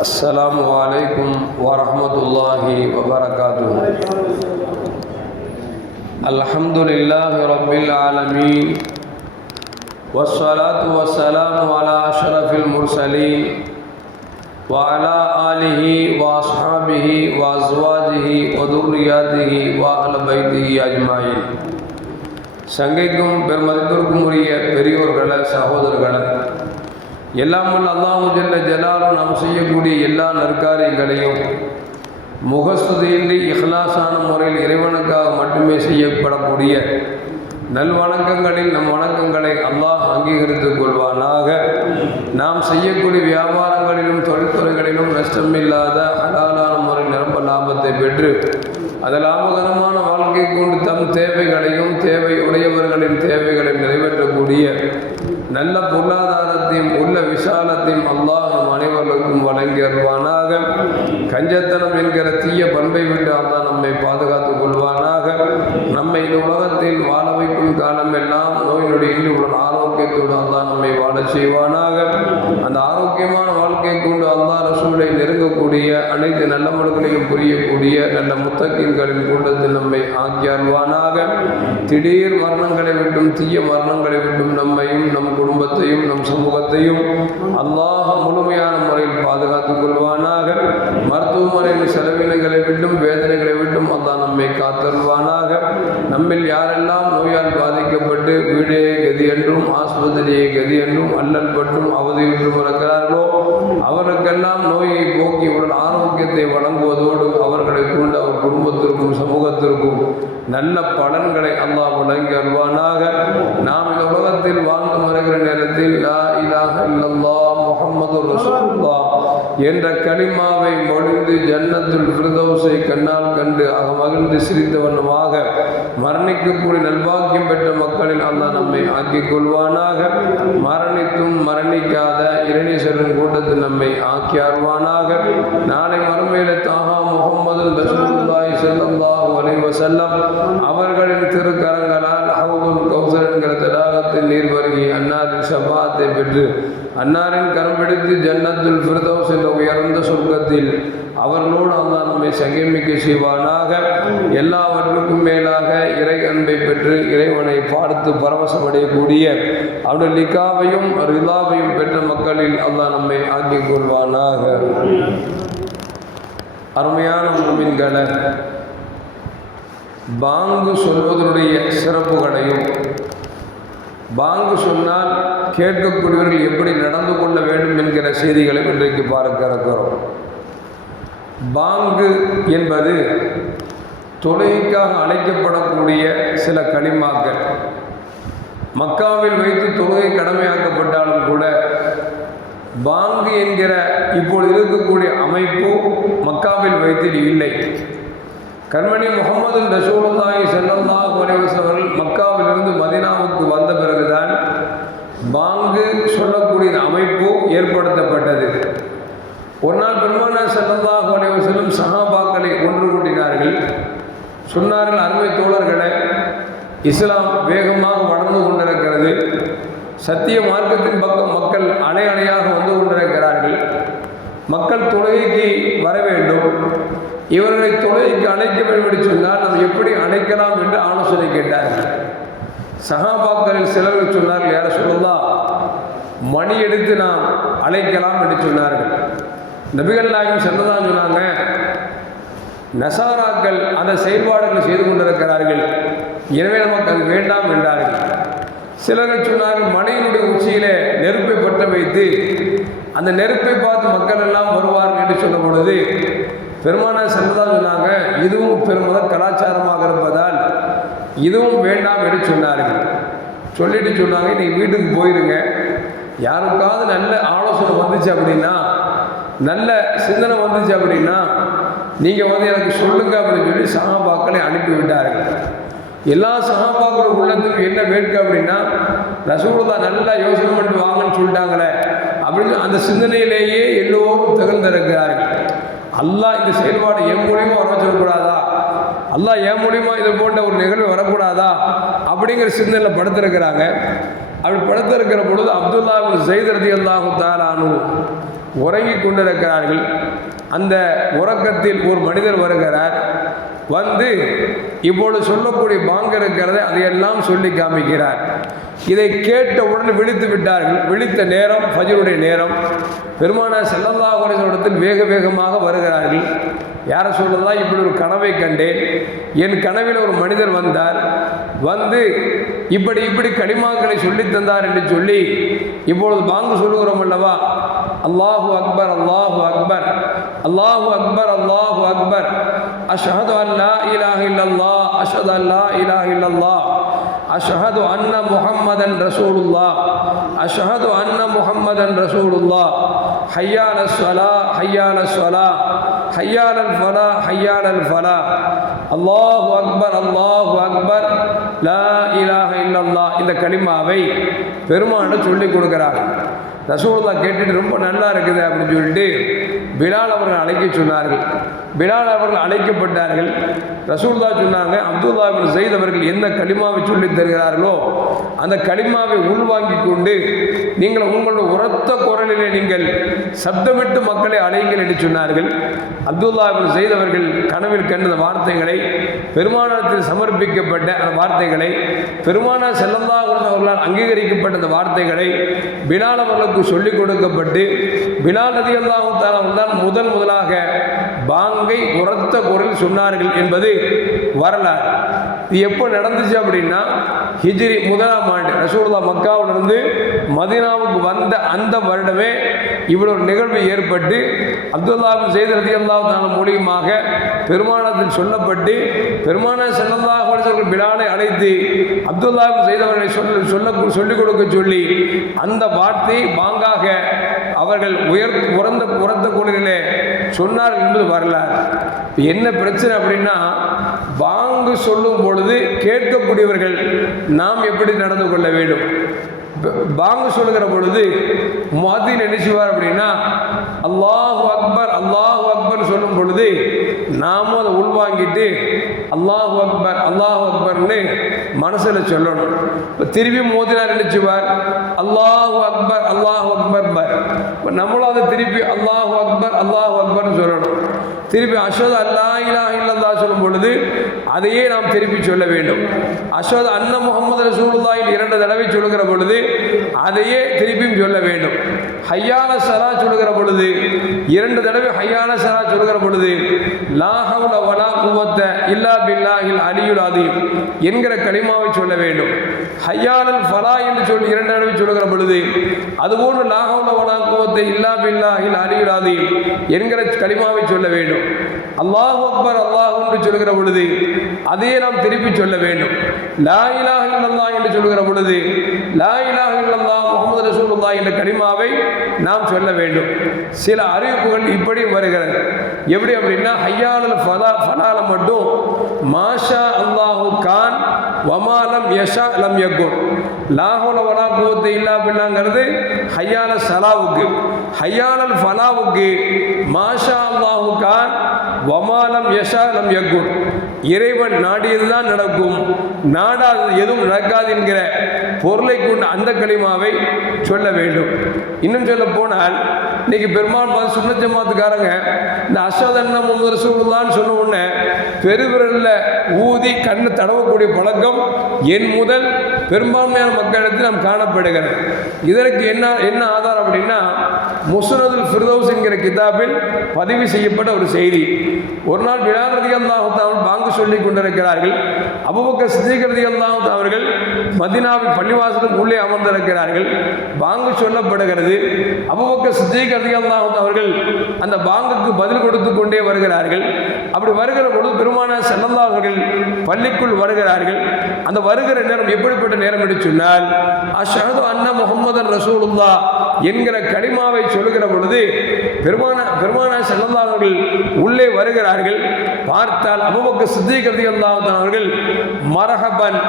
السلام عليكم ورحمة الله وبركاته الحمد لله رب العالمين والصلاة والسلام على أشرف المرسلين وعلى آله وأصحابه وأزواجه وذرياته وأهل بيته أجمعين சங்கைக்கும் பெருமதிப்பிற்கும் உரிய பெரியோர்களை சகோதரர்களை எல்லாம் உள்ள அல்லாஹு ஜல்ல ஜலாலும் நாம் செய்யக்கூடிய எல்லா நற்காரியங்களையும் முகஸ்துதியின்றி இஹ்லாசான முறையில் இறைவனுக்காக மட்டுமே செய்யப்படக்கூடிய நல்வணக்கங்களில் நம் வணக்கங்களை அல்லாஹ் அங்கீகரித்துக் கொள்வானாக. நாம் செய்யக்கூடிய வியாபாரங்களிலும் தொழில்துறைகளிலும் நஷ்டமில்லாத ஹலாலான முறையில் நிரம்ப லாபத்தை பெற்று அது லாபகரமான வாழ்க்கை கொண்டு தம் தேவைகளையும் தேவை உடையவர்களின் தேவைகளை நிறைவேற்றக்கூடிய நல்ல பொருளாதாரத்தையும் உள்ள விசாலத்தையும் அல்லாஹ் அனைவருக்கும் வழங்கி அருள்வானாக கஞ்சத்தனம் என்கிற தீய பண்பை விட்டு அல்லா நம்மை பாதுகாத்துக் கொள்வானாக. நம்மை இந்த உலகத்தில் வாழ வைக்கும் காலம் எல்லாம் நோயினுடைய இன்று உள்ள ஆரோக்கியத்தோடு அல்லா நம்மை வாழ செய்வானாக. அந்த ஆரோக்கியமான வாழ்க்கை கொண்டு அல்லா ரசூலை நெருங்கக்கூடிய அனைத்து நல்ல மனுக்களையும் புரியக்கூடிய நல்ல முத்தக்கின்களின் கூட்டத்தில் நம்மை ஆக்கி திடீர் மரணங்களை விட்டும் தீய மரணங்களை விட்டும் வழங்கி நாம் இந்த உலகத்தில் வாழ்ந்து வருகிற நேரத்தில் லா இலாஹ இல்லல்லாஹ் முஹம்மது ரசூலுல்லாஹ் என்ற கலிமாவை மொழிந்து ஜன்னத்துல் பிரதோசை கண்ணால் கண்டு அக மகிழ்ந்து சிரித்த வண்ணமாக மரணிக்கக்கூடிய நல்வாக்கியம் பெற்ற மக்களில் அல்லாஹ் நம்மை ஆக்கிக் கொள்வானாக. மரணித்தும் மரணிக்காத இரணீஸ்வரன் கூட்டத்தில் நம்மை ஆக்கி அருள்வானாக நாளை மறுமையில தாகா முகமது ரசூலுல்லாஹி ஸல்லல்லாஹு அலைஹி அவர்களின் திருக்கர ஷபாத்தை பெற்று அன்னாரின் கரம் பிடித்து ஜன்னத்துல் ஃபிர்தௌஸ் என்ற உயர்ந்த சொர்க்கத்தில் அவர்களோடு அல்லா நம்மை சகிமிக்க செய்வானாக. எல்லாவற்றுக்கும் மேலாக இறை அன்பை பெற்று இறைவனை பார்த்து பரவசமடையக்கூடிய அவருடைய லிகாவையும் ரிலாவையும் பெற்ற மக்களில் அல்லா நம்மை ஆக்கிக் கொள்வானாக. அருமையான மூமின்களை பாங்கு சொல்வதனுடைய சிறப்புகளையும் பாங்கு சொன்னால் கேட்கக்கூடியவர்கள் எப்படி நடந்து கொள்ள வேண்டும் என்கிற செய்திகளை இன்றைக்கு பார்க்க இருக்கிறோம். பாங்கு என்பது தொழுகைக்காக அழைக்கப்படக்கூடிய சில களிமாக்கள். மக்காவில் வைத்து தொழுகை கடமையாக்கப்பட்டாலும் கூட பாங்கு என்கிற இப்பொழுது இருக்கக்கூடிய அமைப்பு மக்காவில் வைத்து இல்லை. கண்மணி முகமது ரசூலுல்லாஹி ஸல்லல்லாஹு அலைஹி வஸல்லம் மக்காவிலிருந்து மதினாவுக்கு வந்த பிறகுதான் பாங்கு சொல்லக்கூடிய அமைப்பு ஏற்படுத்தப்பட்டது. ஒரு நாள் பெருமானா ஸல்லல்லாஹு செல்லும் வஸல்லம் சஹாபாக்களை ஒன்று கூட்டினார்கள். சொன்னார்கள் அருமை தோழர்களை இஸ்லாம் வேகமாக வளர்ந்து கொண்டிருக்கிறது. சத்திய மார்க்கத்தின் பக்கம் மக்கள் அணை அணையாக வந்து கொண்டிருக்கிறார்கள். மக்கள் தொழுகைக்கு வர வேண்டும் இவர்களை தொழுகைக்கு அழைக்க வேண்டும் என்று சொன்னால் நாம் எப்படி அழைக்கலாம் என்று ஆலோசனை கேட்டார்கள் சகாபாக்களில் சிலர்கள் சொன்னார்கள் யார சொல்லலாம் மணி எடுத்து நாம் அழைக்கலாம் என்று சொன்னார்கள். நபிகள் நாயகம் சென்றதான் சொன்னாங்க நசாராக்கள் அந்த செயல்பாடுகளை செய்து கொண்டிருக்கிறார்கள். எனவே நமக்கு அது வேண்டாம் என்றார்கள். சிலர்கள் சொன்னார்கள் மனையினுடைய உச்சியிலே நெருப்பை பற்ற வைத்து அந்த நெருப்பை பார்த்து மக்கள் எல்லாம் வருவார்கள் என்று சொன்ன பொழுது பெருமானார் சென்றதான் சொன்னாங்க இதுவும் பெருமத கலாச்சாரமாக இருப்பதால் இதுவும் வேண்டாம் என்று சொன்னார்கள். சொல்லிட்டு சொன்னாங்க நீங்கள் வீட்டுக்கு போயிருங்க. யாருக்காவது நல்ல ஆலோசனை வந்துச்சு அப்படின்னா நல்ல சிந்தனை வந்துச்சு அப்படின்னா நீங்கள் வந்து எனக்கு சொல்லுங்க அப்படின்னு சொல்லி சகாபாக்களை அனுப்பி விட்டாருங்க எல்லா சகாபாக்கள் உள்ளத்துக்கும் என்ன வேட்கை அப்படின்னா ரசூலுல்லா நல்லா யோசனை பண்ணிட்டு வாங்கன்னு சொல்லிட்டாங்களே அப்படின்னு அந்த சிந்தனையிலேயே எல்லோரும் திகழ்ந்திருக்கிறார்கள். அல்லா இந்த செயல்பாடு என் மூலியமா வர வச்சிடக்கூடாதா அல்லா என் மூலியமா இது போன்ற ஒரு நிகழ்வு வரக்கூடாதா? அப்படிங்கிற சிந்தனையில் படுத்திருக்கிறாங்க. அப்படி படுத்திருக்கிற பொழுது அப்துல்லா ஜெயித் ரதி தாரானு உறங்கி கொண்டிருக்கிறார்கள். அந்த உறக்கத்தில் ஒரு மனிதர் வருகிறார். வந்து இப்பொழுது சொல்லக்கூடிய பாங்க இருக்கிறத அதையெல்லாம் சொல்லி காமிக்கிறார். இதை கேட்டவுடன் விழித்து விட்டார்கள். விழித்த நேரம் ஃபஜருடைய நேரம். பெருமானார் செல்லல்லா குறைசோடத்தில் வேக வேகமாக வருகிறார்கள். யாரை சொல்லதா இப்படி ஒரு கனவை கண்டேன். என் கனவில் ஒரு மனிதர் வந்தார். வந்து இப்படி இப்படி களிமாக்களை சொல்லித் தந்தார் என்று சொல்லி இப்பொழுது வாங்க சொல்லுகிறோம் அல்லவா? அல்லாஹு அக்பர் அல்லாஹு அக்பர் அல்லாஹு அக்பர் அல்லாஹு அக்பர். அஷ்ஹது அல்லா இலாஹ இல்லல்லா அஷது அல்லா இலாஹ இல்லல்லா அஷஹது அன்ன முஹம்மதன் ரசூலுல்லா அஷஹது அன்ன முஹம்மதன் ரசூலுல்லா ஹையால ஸ்வலா ஹையால ஸ்வலா ஹய்யால் அல் ஃபலா ஹய்யால் அல் ஃபலா அல்லாஹு அக்பர் அல்லாஹு அக்பர். லா இலாஹ இல்லல்லா இந்த களிமாவை பெருமானை சொல்லி கொடுக்குறாங்க ரசூலுல்லா கேட்டுட்டு ரொம்ப நல்லா இருக்குது அப்படின்னு சொல்லிட்டு பிலால் அவர்கள் அழைக்க சொன்னார்கள். பிலால் அவர்கள் அழைக்கப்பட்டார்கள். ரசூல்லா சொன்னாங்க அப்துல்லா பின் செய்த் அவர்கள் என்ன களிமாவை சொல்லி தருகிறார்களோ அந்த களிமாவை உள்வாங்கி கொண்டு நீங்கள் உங்களுடைய உரத்த குரலிலே நீங்கள் சப்தமிட்டு மக்களை அழையுங்கள் என்று சொன்னார்கள். அப்துல்லா பின் செய்த் அவர்கள் கனவில் கண்ட வார்த்தைகளை பெருமானத்தில் சமர்ப்பிக்கப்பட்ட அந்த வார்த்தைகளை பெருமானா செல்லல்லா அவர்களால் அங்கீகரிக்கப்பட்ட அந்த வார்த்தைகளை பிலால் அவர்களுக்கு சொல்லிக் கொடுக்கப்பட்டு பிலால் நதி அல்லாஹு தான் முதன் முதலாக பாங்கை உரத்த குரல் சொன்னார்கள் என்பது வரலாறு. இது எப்போ நடந்துச்சு அப்படின்னா ஹிஜ்ரி முதலாம் ஆண்டு. ரசூல்லா மக்காவிலிருந்து மதினாவுக்கு வந்த அந்த வருடமே இவ்வளோ ஒரு நிகழ்வு ஏற்பட்டு அப்துல்லாவின் செய்த ரதி அல்லாஹ் மூலியமாக பெருமானத்தில் சொல்லப்பட்டு பெருமான செல்லல்லாஹ் அவர்கள் பிலாலை அழைத்து அப்துல்லாவின் செய்தவர்களை சொல்ல சொல்ல சொல்லிக் கொடுக்க சொல்லி அந்த வார்த்தை பாங்காக அவர்கள் உயர் உறந்த உரத்த குளிரிலே சொன்னார்கள் என்பது வரலாறு. என்ன பிரச்சனை அப்படின்னா வாங்கு சொல்லும் பொழுது கேட்கக்கூடியவர்கள் நாம் எப்படி நடந்து கொள்ள வேண்டும்? வாங்கு சொல்லுகிற பொழுது மதி நினைச்சுவார் அப்படின்னா அல்லாஹு அக்பர் அல்லாஹு அக்பர் சொல்லும் பொழுது நாமும் அதை உள்வாங்கிட்டு அல்லாஹு அக்பர் அல்லாஹு அக்பர்னு மனசில் சொல்லணும். இப்போ திரும்பி மோதினார் நினைச்சுவார் அல்லாஹு அக்பர் அல்லாஹு அக்பர் பர் நம்மளும் அதை திருப்பி அல்லாஹு அக்பர் அல்லாஹு அக்பர்னு சொல்லணும். திருப்பி அஸ்வத் அல்லா இலா இல்லல்லா சொல்லும் பொழுது அதையே நாம் திருப்பி சொல்ல வேண்டும். அஸ்வத் அன்ன முகமது ரசூலுல்லாயில் இரண்டு தடவை சொல்லுகிற பொழுது அதையே திருப்பியும் சொல்ல வேண்டும். ஹையான சரா சொல்லுகிற பொழுது இரண்டு தடவை ஹையான சரா சொல்லுகிற பொழுது லாஹவுல வலா குவத்த இல்லா பில்லாஹில் அலியுல் அதீம் என்கிற களிமாவை சொல்ல வேண்டும். ஹையானல் ஃபலா என்று சொல்லி இரண்டு தடவை சொல்லுகிற பொழுது அதுபோன்று லாஹவுல வலா குவத்த இல்லா பில்லாஹில் அலியுல் அதீம் என்கிற களிமாவை சொல்ல வேண்டும். அல்லாஹ் அக்பர் அல்லாஹ் என்று சொல்கிற பொழுது அதையே நாம் திருப்பி சொல்ல வேண்டும். லா இலாஹ என்று சொல்கிற பொழுது லா இலாஹ இல்லல்லாஹ் முகமது ரசூலுல்லாஹ் என்ற கனிமாவை நாம் சொல்ல வேண்டும். சில அறிவிப்புகள் இப்படி வருகிறது. எப்படி அப்படின்னா ஹையாளல் ஃபலா ஃபலால மட்டும் மாஷா அல்லாஹு கான் வமாலம் யஷா லம் யகுன். லாஹோல வலா குவத்தை இல்லா பின்னாங்கிறது ஹையான சலாவுக்கு ஹையாலல் ஃபலாவுக்கு மாஷா அல்லாஹு கான் வமாலம் யஷா நம் யகுன் இறைவன் நாடியதுதான் நடக்கும். நாடாதது எதுவும் நடக்காது என்கிற பொருளை கொண்டு அந்த களிமாவை சொல்ல வேண்டும். இன்னும் சொல்ல போனால் இன்னைக்கு பெருமாள் பார்த்து சுண்ண ஜமாத்துக்காரங்க இந்த அசோதன்ன முகமது ரசூலுல்லான்னு சொன்ன உடனே பெருவிரலில் ஊதி கண்ணு தடவக்கூடிய பழக்கம் என் முதல் பெரும்பான்மையான மக்களிடத்தில் நாம் காணப்படுகிறது. இதற்கு என்ன என்ன ஆதாரம் அப்படின்னா முஸ்னதுல் ஃபிர்தௌஸ் என்கிற கிதாபில் பதிவு செய்யப்பட்ட ஒரு செய்தி. ஒரு நாள் விழாரதி அல்லாஹு பாங்கு சொல்லி கொண்டிருக்கிறார்கள். அபுபக்க சித்திகரதி அல்லாஹு அவர்கள் மதினாவின் பள்ளிவாசலுக்கு உள்ளே அமர்ந்திருக்கிறார்கள். பாங்கு சொல்லப்படுகிறது. அபுபக்க சித்திகரதி அல்லாஹு அவர்கள் அந்த பாங்குக்கு பதில் கொடுத்து கொண்டே வருகிறார்கள். அப்படி வருகிற பொழுது பெருமான செல்லந்தா அவர்கள் பள்ளிக்குள் வருகிறார்கள். அந்த வருகிற நேரம் எப்படிப்பட்ட நேரம் என்று சொன்னால் அஷஹது அண்ணா முகமதன் ரசூலுல்லா என்கிற கனிமாவை சொல்லுகிற பொழுது பெருமான பெருமானா செல்லல்லா அவர்கள் உள்ளே வருகிறார்கள். பார்த்தால் அபுபக்க சித்திகரதி அல்லாஹ் அவர்கள் மரஹபன்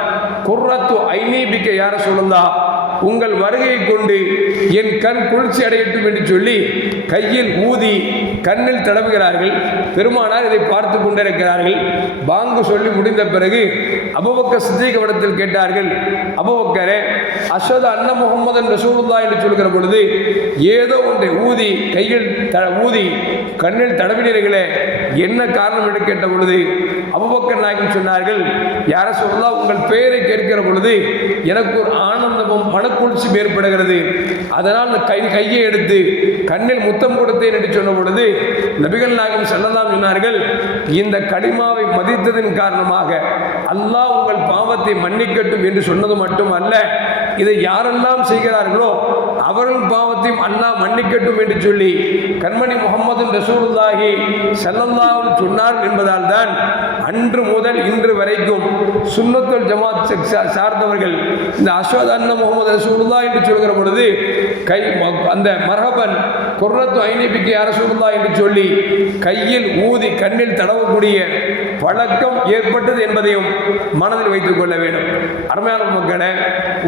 குர்ரத்து ஐநீபிக்க யார சொல்லுந்தா உங்கள் வருகையை கொண்டு என் கண் குளிர்ச்சி அடையட்டும் என்று சொல்லி கையில் ஊதி கண்ணில் தடவுகிறார்கள். பெருமானார் இதை பார்த்து கொண்டிருக்கிறார்கள். பாங்கு சொல்லி முடிந்த பிறகு அபுபக்கர் சித்திகவடத்தில் கேட்டார்கள் அபுபக்கரே அஸ்வத அன்ன முகமது ரசூலுல்லா என்று சொல்கிற பொழுது ஏதோ ஒன்றை ஊதி கையில் த ஊதி கண்ணில் தடவினீர்களே என்ன காரணம்? என்று கேட்ட பொழுது அபுபக்கர் நாயகம் சொன்னார்கள் யார சொல்லலாம் உங்கள் பெயரை கேட்கிற பொழுது எனக்கு ஒரு ஆனந்தமும் மனக்குளிர்ச்சியும் ஏற்படுகிறது. அதனால் கை கையை எடுத்து கண்ணில் முத்தம் கொடுத்தேன் என்று சொன்ன பொழுது நபிகள் நாயகம் செல்லலாம் சொன்னார்கள் இந்த கடிமாவை மதித்ததின் காரணமாக அல்லாஹ் உங்கள் பாவத்தை மன்னிக்கட்டும் என்று சொன்னது மட்டுமல்ல இதை யாரெல்லாம் செய்கிறார்களோ அவர்கள் பாவத்தையும் அல்லாஹ் மன்னிக்கட்டும் என்று சொல்லி கண்மணி முகமது ரசூலுல்லாஹி செல்லல்லாவும் சொன்னார் என்பதால் தான் அன்று முதல் இன்று வரைக்கும் சுன்னத்துல் ஜமாத் சார்ந்தவர்கள் இந்த அஸ்வத் அன்ன முகமது ரசூலுல்லா என்று சொல்கிற பொழுது கை அந்த மரஹபன் குர்ரத்து ஐநபிக்கு அரசூலுல்லா என்று சொல்லி கையில் ஊதி கண்ணில் தடவக்கூடிய பழக்கம் ஏற்பட்டது என்பதையும் மனதில் வைத்துக் கொள்ள வேண்டும். அருமையான மக்களே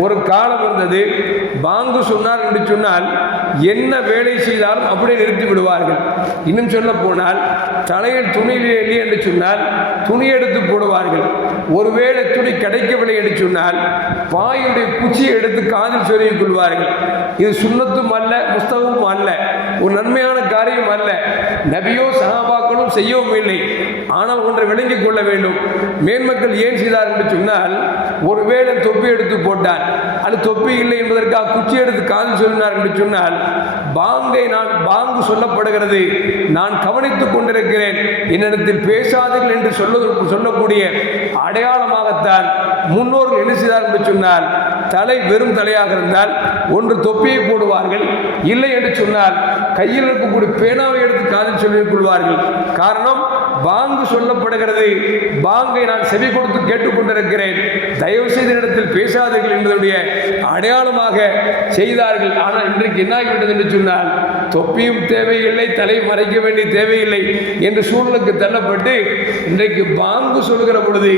ஒரு காலம் இருந்தது. பாங்கு சொன்னார் என்று சொன்னால் என்ன வேலை செய்தாலும் அப்படியே நிறுத்தி விடுவார்கள். இன்னும் சொல்ல போனால் தலையில் துணி இல்லை என்று சொன்னால் துணி எடுத்து போடுவார்கள். ஒருவேளை துணி கிடைக்கவில்லை என்று சொன்னால் பாயுடைய குச்சியை எடுத்து காதில் சொல்லிக் கொள்வார்கள். இது சுண்ணத்தும் அல்ல புஸ்தகமும் அல்ல. ஒரு நன்மையான காரியம் அல்ல. நபியோ பாவமும் செய்யவும் இல்லை. ஆனால் ஒன்றை விளங்கிக் கொள்ள வேண்டும். மேன்மக்கள் ஏன் செய்தார் என்று சொன்னால் ஒருவேளை தொப்பி எடுத்து போட்டார் அது தொப்பி இல்லை என்பதற்காக குச்சி எடுத்து காதில் சொன்னார் என்று சொன்னால் பாங்கை நான் பாங்கு சொல்லப்படுகிறது. நான் கவனித்துக் கொண்டிருக்கிறேன். என்னிடத்தில் பேசாதீர்கள் என்று சொல்வதற்கு சொல்லக்கூடிய அடையாளமாகத்தான் முன்னோர்கள் என்ன செய்தார் என்று சொன்னால் தலை வெறும் தலையாக இருந்தால் ஒன்று தொப்பியை போடுவார்கள். இல்லை என்று சொன்னால் கையில் இருக்கக்கூடிய பேனாவை எடுத்து காதில் சொல்லிக் கொள்வார்கள். காரணம் பாங்கு சொல்லப்படுகிறது. பாங்கை நான் செவி கொடுத்து கேட்டுக்கொண்டிருக்கிறேன். தயவு செய்த இடத்தில் பேசாதீர்கள் என்பதனுடைய அடையாளமாக செய்தார்கள். ஆனால் இன்றைக்கு என்ன ஆகிவிட்டது என்று சொன்னால் தொப்பியும் தேவையில்லை தலை மறைக்க வேண்டிய தேவையில்லை என்று சூழலுக்கு தள்ளப்பட்டு இன்றைக்கு பாங்கு சொல்கிற பொழுது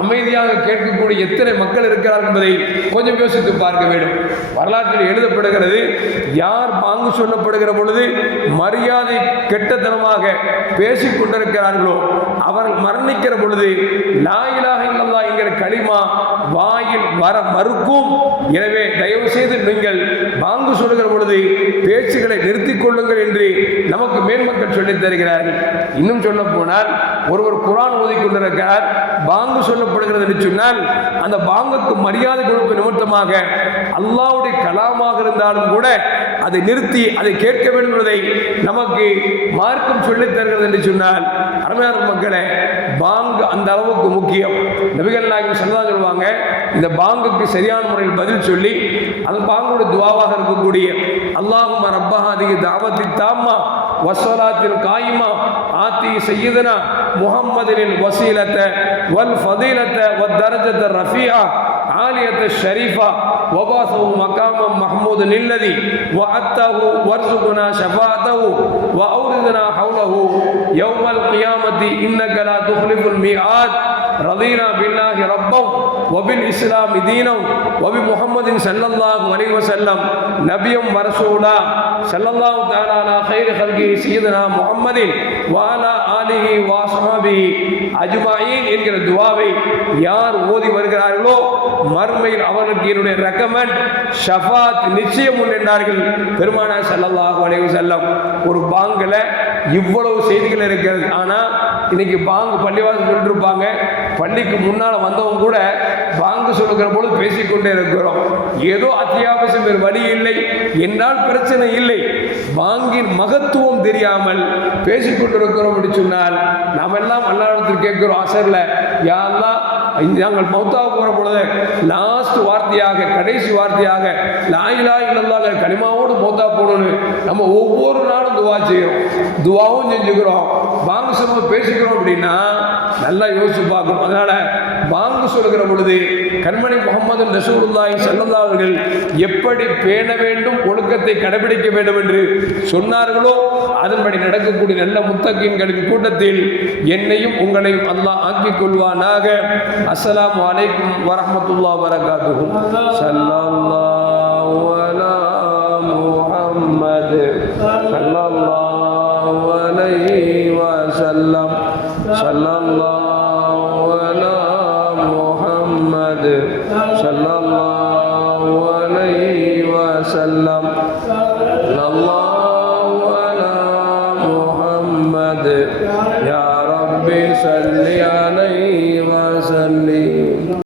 அமைதியாக கேட்கக்கூடிய எத்தனை மக்கள் இருக்கிறார்கள் என்பதை கொஞ்சம் யோசித்து பார்க்க வேண்டும். வரலாற்றில் எழுதப்படுகிறது யார் பாங்கு சொல்லப்படுகிற பொழுது மரியாதை கெட்டத்தனமாக பேசிக் கொண்டிருக்கிறார்களோ அவர்கள் மரணிக்கிற பொழுது லாயிலாக இல்லல்லா என்கிற களிமா வாயில் வர மறுக்கும். எனவே தயவு செய்து நீங்கள் பாங்கு சொல்லுகிற பொழுது பேச்சுகளை நிறுத்திக் கொள்ளுங்கள் என்று நமக்கு மேன்மக்கள் சொல்லித் தருகிறார்கள் இன்னும் சொல்ல போனால் ஒருவர் குரான் ஓதிக் கொண்டிருக்கிறார் பாங்கு சொல்லப்படுகிறது என்று சொன்னால் அந்த பாங்குக்கு மரியாதை கொடுப்பு நிமித்தமாக அல்லாவுடைய கலாமாக இருந்தாலும் கூட அதை நிறுத்தி அதை கேட்க வேண்டும் என்பதை நமக்கு மார்க்கம் சொல்லித் தருகிறது என்று சொன்னால் அருமையான மக்களை பாங்கு அந்த அளவுக்கு முக்கியம். நபிகள் நாயகம் சல்லா சொல்லுவாங்க இந்த பாங்குக்கு சரியான முறையில் பதில் சொல்லி அந்த பாங்கோட துவாவாக இருக்கக்கூடிய அல்லாஹும் ரப்பஹாதிக்கு தாவத்தி தாம்மா வஸ்வலாத்தில் காயிமா ஆத்தி சையதனா முஹம்மதின் வசீலத்தை வல் ஃபதீலத்தை வத் தரஜத்தை ரஃபியா عالية الشريفة وباثه مقاما محمود الذي وأته وارزقنا شفاعته وأوردنا حوله يوم القيامة إنك لا تخلف الميعاد ரதீனா பில்லாஹி ரப்பம் வபில் இஸ்லாம் இதீனம் வபி முகமதின் செல்லல்லாஹ் வலிவ செல்லம் நபியம் வரசூலா செல்லல்லாஹு தாலானா ஹைர் ஹல்கி சீதனா முகமதின் வாலா ஆலிஹி வாசாபி அஜ்மாயின் என்கிற துவாவை யார் ஓதி வருகிறார்களோ மர்மையில் அவர்களுக்கு என்னுடைய ரெக்கமெண்ட் ஷஃபாத் நிச்சயம் உண்டு என்றார்கள். பெருமானா செல்லல்லாஹு அலைவு செல்லம் ஒரு பாங்கில் இவ்வளவு செய்திகள் இருக்கிறது. ஆனால் இன்னைக்கு பாங்கு பள்ளிவாசல் சொல்லிட்டு இருப்பாங்க பள்ளிக்கு முன்னால் வந்தவங்க கூட பாங்கு சொல்லுகிற பொழுது பேசிக்கொண்டே இருக்கிறோம். ஏதோ அத்தியாவசியம் வேறு வழி இல்லை. என்னால் பிரச்சனை இல்லை. பாங்கின் மகத்துவம் தெரியாமல் பேசிக்கொண்டிருக்கிறோம் என்று சொன்னால் நாம் எல்லாம் அல்லாடத்தில் கேட்கிறோம் அசரில் யாரெல்லாம் நாங்கள் மௌத்தாக போகிற பொழுது லாஸ்ட் வார்த்தையாக கடைசி வார்த்தையாக லாயிலா இல்லல்லாங்க கனிமாவோடு மௌத்தா போடணும் நம்ம ஒவ்வொரு நாளும் துவா செய்கிறோம். துவாவும் செஞ்சுக்கிறோம். வாங்க சொல்ல பேசிக்கிறோம் அப்படின்னா நல்லா யோசிச்சு பார்க்கணும். அதனால் வாங்க சொல்கிற பொழுது கண்மணி முகமது ரசூலுல்லாஹி ஸல்லல்லாஹு அவர்கள் எப்படி பேண வேண்டும் ஒழுக்கத்தை கடைபிடிக்க வேண்டும் என்று சொன்னார்களோ அதன்படி நடக்கக்கூடிய நல்ல முத்தகின்களின் கூட்டத்தில் என்னையும் உங்களையும் அல்லாஹ் ஆக்கிக் கொள்வானாக. அஸ்லாம் வலைக்கும் வரமத்துல்லா வரகாத்து சல்லாஹ் அலா முஹம்மது. சல்லாஹ் அலைஹி வஸல்லம். சல்லாஹ் அலா முஹம்மது சல்லாஹ் صل عليه وسلم